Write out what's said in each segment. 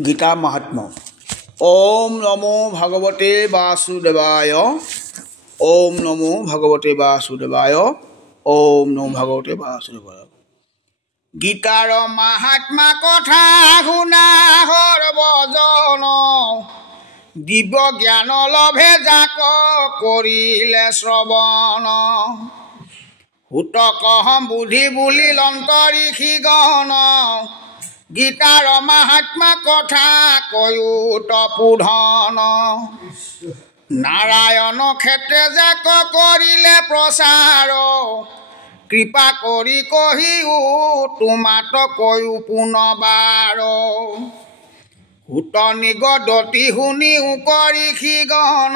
गीता महात्मा। ओम नमो भगवते वासुदेवाय। ओम नमो भगवते वासुदेवाय। ओम नमो भगवते वासुदेवाय। गीतार महात्मा कथा शुना सर्वजन दिव्य ज्ञान लभे जाक करिले श्रवण हुतक बुद्धि बुलिल अंतरिषि गण गीतार महात्मा कथा कयुत पुधन नारायण क्षेत्रे जाक करिले प्रचार कृपा करी कहिउ तुमात कयु पुनबार हुत निगदति शुनिउ करिषि गण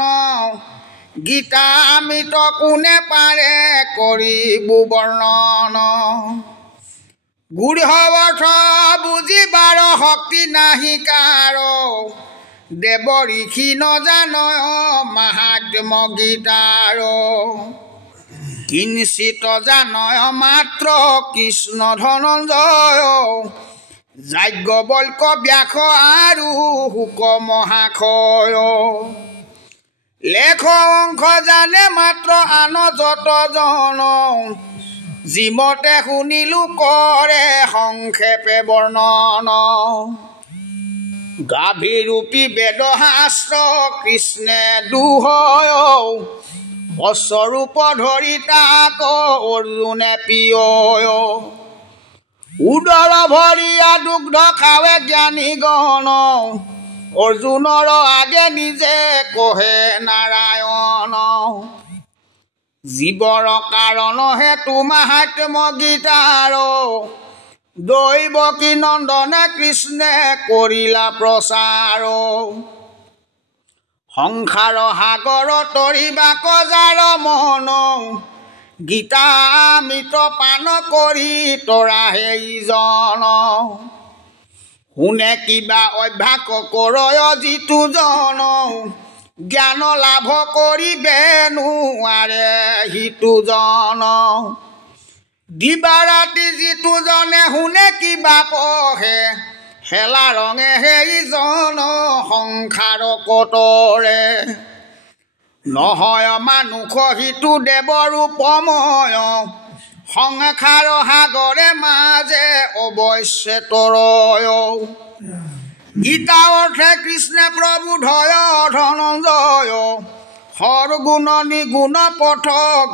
गीता अमृत कोने पारे करिबु वर्णन गुढ़ बुझिबार शक्ति नाहि कारो देव ऋषि न जानय महात्म गीतार किंचित जानय मात्र कृष्ण धनंजय याज्ञवल्क व्यास आरु हुक महाशय लेख अंश जाने मात्र आन जत जन जिमते शुनिलु करे संक्षेपे वर्णन गाभीरूपी वेद शास्त्र कृष्णे दुहय स्वरूप धरि ताक अर्जुने पियय उदर भरिया दुग्ध खावे ज्ञानी गण अर्जुनर आगे निजे कहे नारायण जीवर कारण हेतु महात्म गीतार दैवकी नंदने कृष्णे करिला प्रचार संसार सागर तरिबा कजार मन गीता अमृत पान करी तरा हेई जन शुने किबा अभ्यास करय जितु जन ज्ञान लाभ करिबे नुवारे हितु जन दिबा राति जितु जने शुने किबा पढे हेला रंगे हेई जन संसार कतरे নহয় मानुष हितु देव रूपमय संसार सागरे माजे अवश्य तरय गीता अर्थे कृष्ण प्रभु धय धनंजय हरगुण निगुण पथ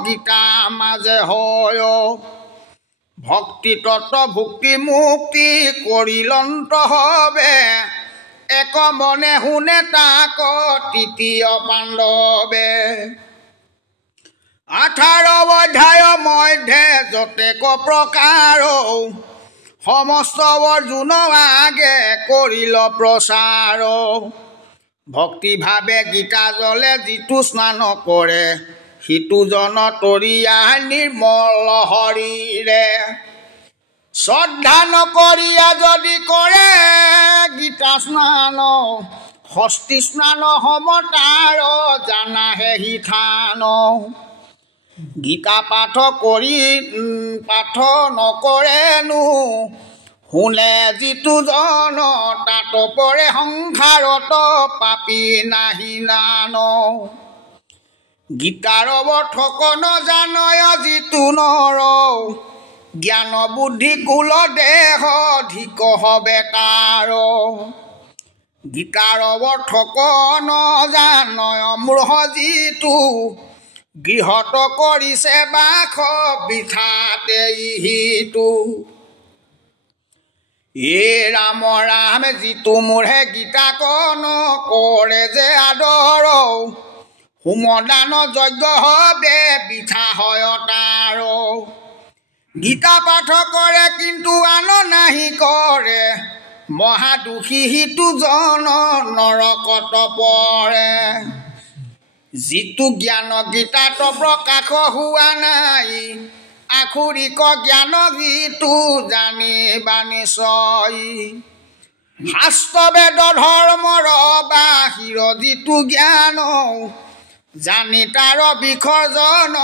गीता माजे हय भक्ति तत्व भुक्ति मुक्ति करिलंत हबे एक मने शुने ताक तृतीय पांडवे 18 अध्याय मध्य जतेक प्रकार समस्त अर्जुन आगे करिल प्रचार भक्ति भावे गीता जले जितु स्नान करे हितु जन तरिया निर्मल हरिरे श्रद्धा नकरिया जदि करे गीता स्नान हस्ति स्नान समतार जाना हे हिथान गीता पाठ करी पाठ नकरेनु शुने जितु जन तात परे संसारत पापी नाहि नान गीतार अर्थक न जानय जितु नर ज्ञान बुद्धि कुल देह धिक हबे तार गीतार अर्थक न जानय मूढ़ जितु गृहत करिसे बाख बिठाते हितु ए राम राम जितु मूढ़े गीता कन करे जे आदर होमदान यज्ञ हबे बिठा हय तार गीता पाठ करे किंतु आन नाहि करे महा दुखी हितु जन नरकत परे जितु ज्ञान गीतात प्रकाश हुआ नाई आखुरिक ज्ञान जितु जानिबा निश्चय शास्त्र वेद धर्মৰ बाहिर जितु ज्ञान জানি তাৰ বিসৰ্জন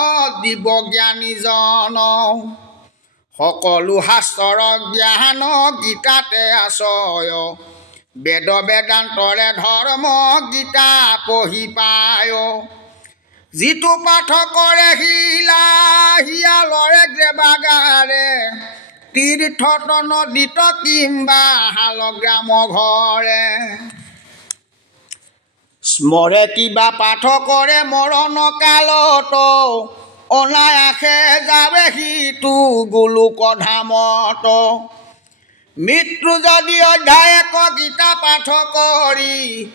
দিব জ্ঞানী জন সকলো শাস্ত্ৰৰ জ্ঞান গীতাতে আছয় বেদ বেদান্তৰে ধৰ্ম গীতা পঢ়ি পায় যিটো পাঠ কৰে শিয়ালৰে গ্ৰেবাগাৰে তীৰ্থত নদীত কিম্বা শালগ্ৰাম ঘৰে স্মৰে কিবা পাঠ কৰে মৰণ কালত অনায়াসে যাবে সিটো গোলোক ধামত মৃত্যু যদি অধ্যায় এক গীতা পাঠ কৰি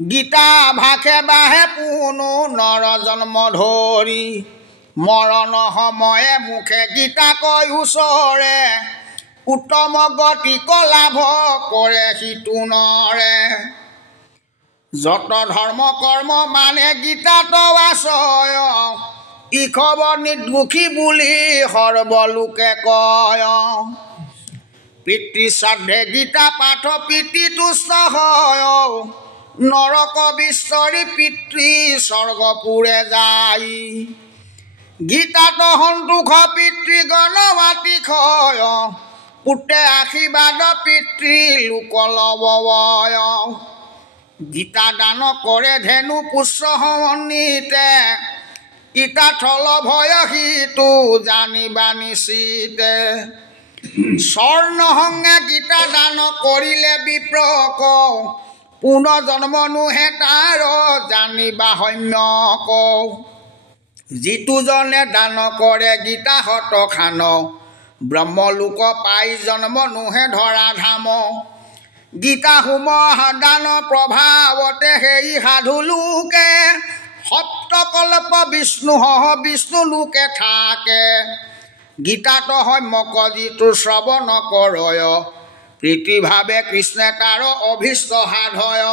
গীতা ভাষে বাহে পুনু নৰ জন্ম ধৰি মৰণ সময়ে মুখে গীতা কৈ ওচৰে উত্তম গতিক লাভ কৰে সিটো নৰে যত ধৰ্ম কৰ্ম মানে গীতাত আছয় ইখব নিৰ্দোষী বুলি সৰ্বলোকে কয় পিতৃ শ্ৰাদ্ধে গীতা পাঠ পিতৃ তুষ্ট হয় নৰক বিশ্বৰী পিতৃ স্বৰ্গপুৰে যায় গীতাত সন্তোষ পিতৃগণ মাতি খয় পুত্ৰে আশীৰ্বাদ পিতৃ লোক লবয় গীতা দান কৰে ধেনু পুষ্য সমন্বিতে গীতা থল ভয় সিটো জানিবা নিশ্চিতে স্বৰ্ণ সংগে গীতা দান কৰিলে বিপ্ৰক পুনৰ জন্ম নোহে তাৰ জানিবা সম্যক যিটো জনে দান কৰে গীতা হত খান ব্ৰহ্মলোক পাই জন্ম নোহে ধৰা ধাম গীতা হোম দান প্ৰভাৱতে সেই সাধু লোকে সপ্তকল্প বিষ্ণু লোকে থাকে গীতাত সম্যক যিটো শ্ৰৱণ কৰয় প্ৰীতিভাৱে কৃষ্ণে তাৰ অভীষ্ট সাধয়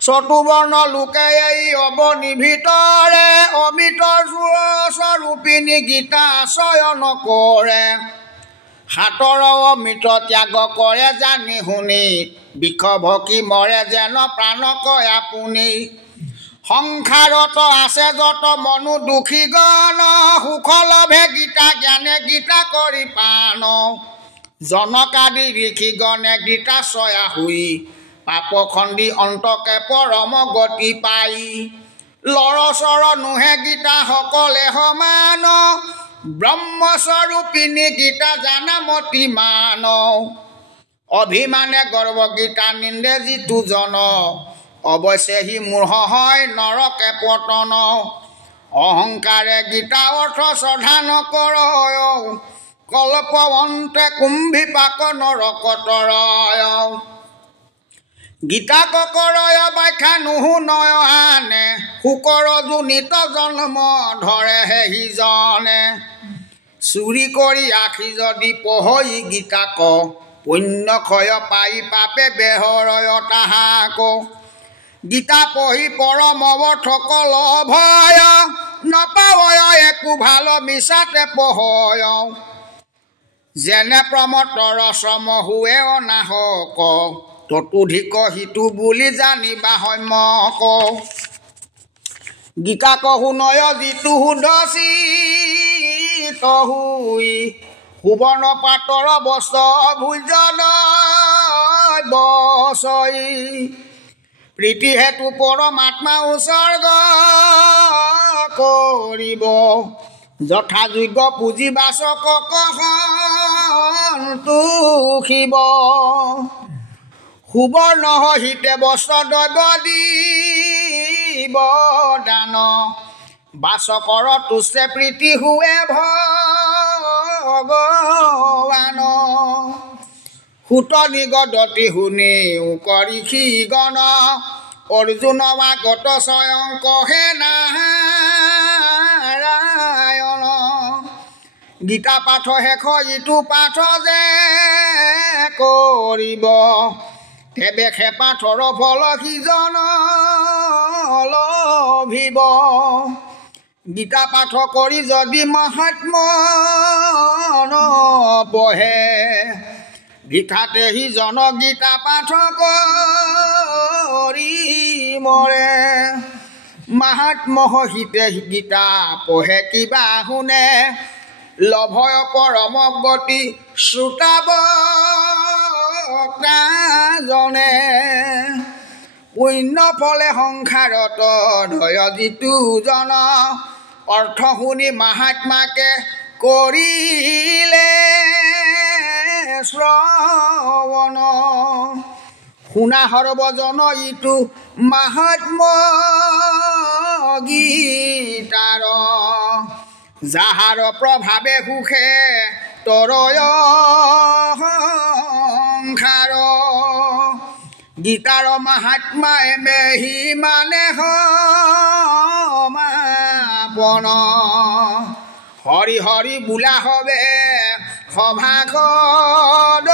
চতুবৰ্ণ লোকে এই অৱনিভিতৰে অমিত স্বৰূপিণী গীতা চয়ন কৰে হাতৰ অমিত ত্যাগ কৰে জানি শুনি বিষ ভকি মৰে যেন প্ৰাণ কয় আপুনি সংসাৰত আছে যত মনো দুখী গণ সুখ লভে গীতা জ্ঞানে গীতা কৰি পান জনকাদি ঋষি গণে গীতা চয়া শুই পাপ খণ্ডি অন্তকে পৰম গতি পাই লৰচৰ নোহে গীতা সকলে সমান ব্ৰহ্মস্বৰূপিণী গীতা জানা মতি মান অভিমানে গৰ্ব গীতা নিন্দে যিটো জন অৱশ্যে সি মূঢ় হয় নৰকে পতন অহংকাৰে গীতা অৰ্থ শ্ৰদ্ধা নকৰয় কল্প অন্তে কুম্ভী পাক নৰকতৰয় গীতা ককৰয় ব্যাখ্যা নুশুনয় আনে শুকৰ জোনিত জন্ম ধৰেহে সিজনে চুৰি কৰি আখি যদি পঢ়ি গীতাক পুণ্য ক্ষয় পাই পাপে বেহৰয় তাহাক গীতা পঢ়ি পৰম অৰ্থকল ভয় নপাৱয় একো ভাল মিছাতে পঢ়য় যেনে প্ৰমতৰ শ্ৰম হুৱে অনাহক ততোধিক সিটো বুলি জানিবা সম্যক গীতাক শুনয় যিটো শুদ্ধচিত হুই সুবৰ্ণ পাতৰ বস্ত্ৰ ভোজন বছই প্ৰীতি হেতু পৰমাত্মা উৎসৰ্গ কৰিব যথাযোগ্য পুঁজি বাচক সন্তোষিব সুবৰ্ণ হিতে বস্ত্ৰ দ্ৰব্য দিব দান বাচকৰ তুষ্টে প্ৰীতি হুৱে ভগৱান সুত নিগদতি শুনি কৰি গণ অৰ্জুন আগত স্বয়ং কহে নাৰায়ণ গীতা পাঠ শেষ যিটো পাঠ যে কৰিব তেবে সে পাঠৰ ফল সিজন লভিব গীতা পাঠ কৰি যদি মহাত্মা নপঢ়ে গীতাতে সিজন গীতা পাঠ কৰি মৰে মহাত্মা হিতে গীতা পঢ়ে কিবা শুনে লভয় পৰম গতি শ্ৰোতাব জনে পুণ্য ফলে সংসাৰত ধয় যিটো জন অৰ্থ শুনি মহাত্মাকে কৰিলে শ্ৰৱণ শুনা সৰ্বজন ইটো মাহাত্ম গীতাৰ যাহাৰ প্ৰভাৱে সুখে তৰয় সংসাৰ গীতাৰ মহাত্মাই মেহি মানে সমাপন হৰি হৰি বোলা হবে সভাসদ